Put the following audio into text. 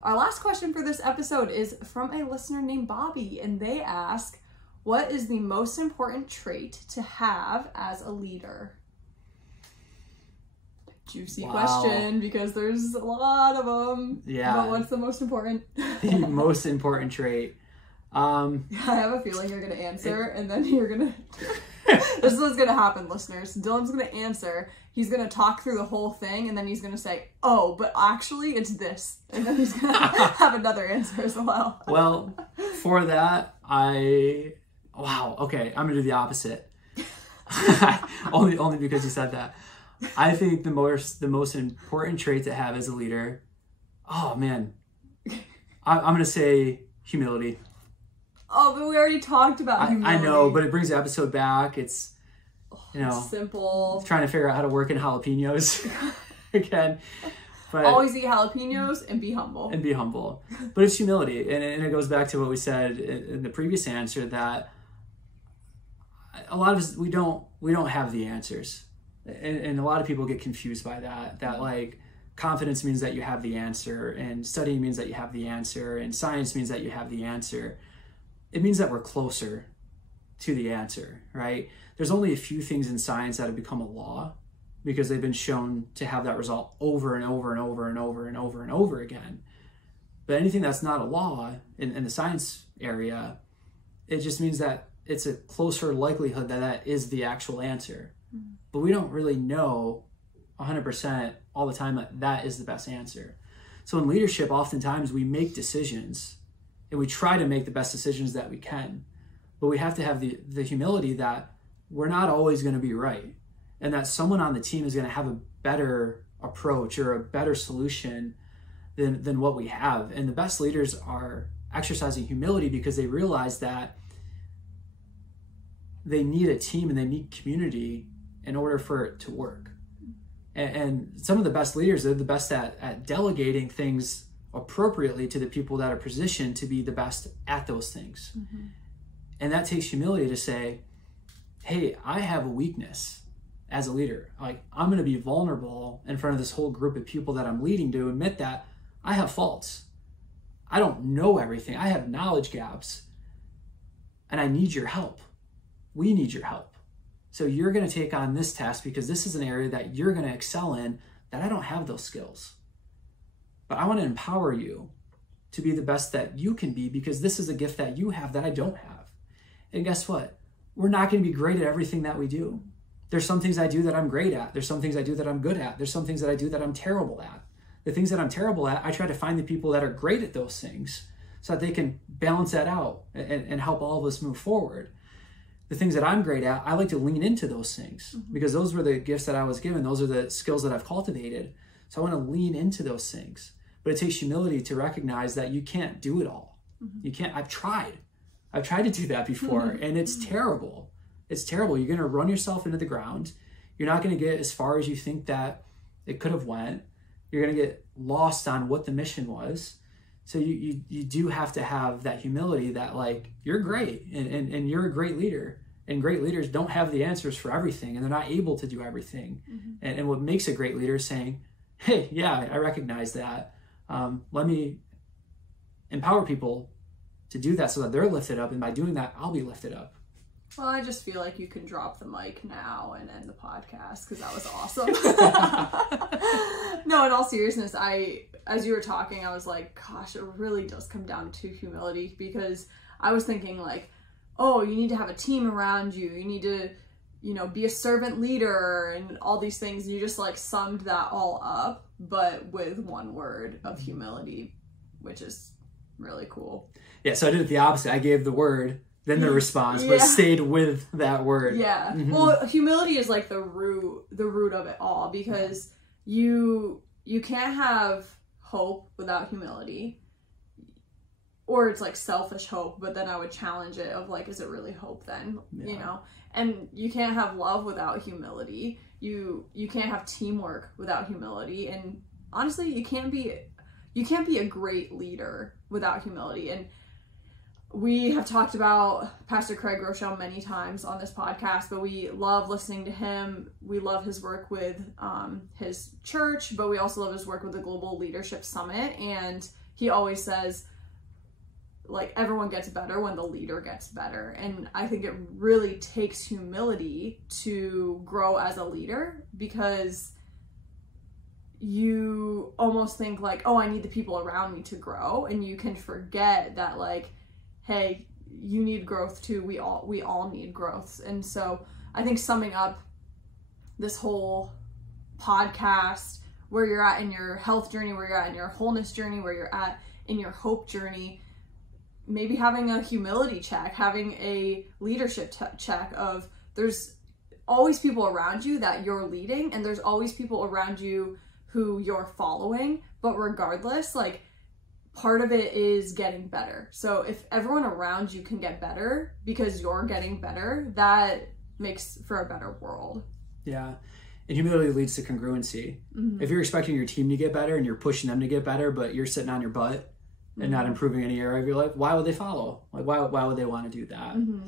Our last question for this episode is from a listener named Bobby, and they ask, what is the most important trait to have as a leader? Juicy question, because there's a lot of them. Yeah. But what's the most important? The most important trait. I have a feeling you're going to answer, and then you're going to... This is what's going to happen, listeners. Dylan's going to answer. He's going to talk through the whole thing, and then he's going to say, oh, but actually it's this. And then he's going to have another answer as well. Well, for that, wow, okay, I'm going to do the opposite. only because you said that. I think the most important trait to have as a leader, oh man, I'm going to say humility. Oh, but we already talked about humility. I know, but it brings the episode back. It's, simple. Trying to figure out how to work in jalapenos again. But always eat jalapenos and be humble. But it's humility. And it goes back to what we said in the previous answer, that a lot of us, we don't have the answers. And a lot of people get confused by that like confidence means that you have the answer, and studying means that you have the answer, and science means that you have the answer. It means that we're closer to the answer, right? There's only a few things in science that have become a law because they've been shown to have that result over and over and over and over and over and over again. But anything that's not a law in the science area, it just means that it's a closer likelihood that is the actual answer. Mm-hmm. But we don't really know 100% all the time that is the best answer. So in leadership, oftentimes we make decisions and we try to make the best decisions that we can, but we have to have the humility that we're not always going to be right, and that someone on the team is going to have a better approach or a better solution than what we have. And the best leaders are exercising humility because they realize that they need a team and they need community in order for it to work. And some of the best leaders are the best at delegating things appropriately to the people that are positioned to be the best at those things. Mm-hmm. And that takes humility to say, hey, I have a weakness as a leader. Like, I'm going to be vulnerable in front of this whole group of people that I'm leading to admit that I have faults. I don't know everything. I have knowledge gaps, and I need your help. We need your help. So you're going to take on this task because this is an area that you're going to excel in, that I don't have those skills. But I want to empower you to be the best that you can be, because this is a gift that you have that I don't have. And guess what? We're not going to be great at everything that we do. There's some things I do that I'm great at. There's some things I do that I'm good at. There's some things that I do that I'm terrible at. The things that I'm terrible at, I try to find the people that are great at those things so that they can balance that out and help all of us move forward. The things that I'm great at, I like to lean into those things because those were the gifts that I was given. Those are the skills that I've cultivated. So I want to lean into those things. But it takes humility to recognize that you can't do it all. Mm-hmm. You can't. I've tried to do that before, and it's terrible. It's terrible. You're going to run yourself into the ground. You're not going to get as far as you think that it could have went. You're going to get lost on what the mission was. So you do have to have that humility that, like, you're great and you're a great leader. And great leaders don't have the answers for everything, and they're not able to do everything. Mm-hmm. And what makes a great leader is saying, hey, yeah, I recognize that. Let me empower people to do that so that they're lifted up. And by doing that, I'll be lifted up. Well, I just feel like you can drop the mic now and end the podcast because that was awesome. No, in all seriousness, as you were talking, I was like, gosh, it really does come down to humility, because I was thinking like, oh, you need to have a team around you. You need to, be a servant leader and all these things. And you just like summed that all up, but with one word of humility, which is really cool. Yeah, so I did it the opposite. I gave the word, then the response, but stayed with that word. Yeah. Mm-hmm. Well, humility is like the root of it all, because you can't have hope without humility. Or it's like selfish hope, but then I would challenge it of like, is it really hope then? Yeah. And you can't have love without humility. You can't have teamwork without humility. And honestly, you can't be a great leader without humility. And we have talked about Pastor Craig Groeschel many times on this podcast, but we love listening to him. We love his work with his church, but we also love his work with the Global Leadership Summit. And he always says, like, everyone gets better when the leader gets better. And I think it really takes humility to grow as a leader, because you almost think like, oh, I need the people around me to grow, and you can forget that, like, hey, you need growth too. We all need growth. And so I think summing up this whole podcast, where you're at in your health journey, where you're at in your wholeness journey, where you're at in your hope journey, maybe having a humility check, having a leadership check of, there's always people around you that you're leading, and there's always people around you who you're following. But regardless, like, part of it is getting better. So if everyone around you can get better because you're getting better, that makes for a better world. Yeah. And humility leads to congruency. Mm-hmm. If you're expecting your team to get better and you're pushing them to get better, but you're sitting on your butt and not improving any area of your life, why would they follow? Like, why would they want to do that? Mm-hmm.